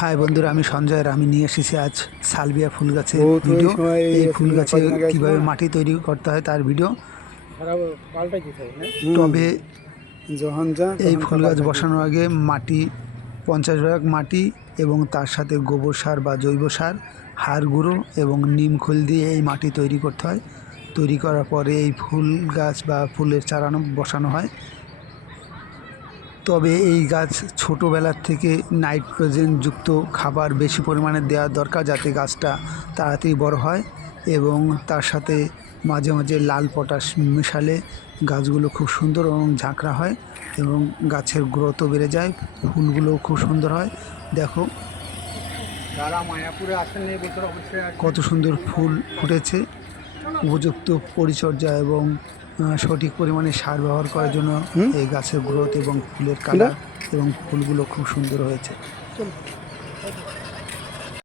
High বন্ধুরা, আমি সঞ্জয়। আমি নিয়ে এসেছি আজ সালবিয়া ফুল গাছের ভিডিও। এই ফুল গাছে কীভাবে মাটি তৈরি করতে হয় তার ভিডিও। তবে এই ফুল গাছ বসানোর আগে মাটি 50 ভাগ মাটি এবং তার সাথে গোবর সার বা জৈব সার, হাড় গুঁড়ো এবং নিম খোল দিয়ে এই মাটি তৈরি করতে হয়। তৈরি করার পরে এই ফুল গাছ বা ফুলের চারা বসানো হয়। তবে এই গাছ ছোটোবেলার থেকে নাইট্রোজেনযুক্ত খাবার বেশি পরিমাণে দেওয়া দরকার, যাতে গাছটা তাড়াতাড়ি বড় হয়। এবং তার সাথে মাঝে মাঝে লাল পটাশ মেশালে গাছগুলো খুব সুন্দর এবং ঝাঁকড়া হয় এবং গাছের গ্রোথও বেড়ে যায়, ফুলগুলোও খুব সুন্দর হয়। দেখো যারা মায়াপুরে আসেন এই বছর অবশ্যই কত সুন্দর ফুল ফুটেছে। উপযুক্ত পরিচর্যা এবং সঠিক পরিমাণে সার ব্যবহার করার জন্য এই গাছের গ্রোথ এবং ফুলের কালার এবং ফুলগুলো খুব সুন্দর হয়েছে।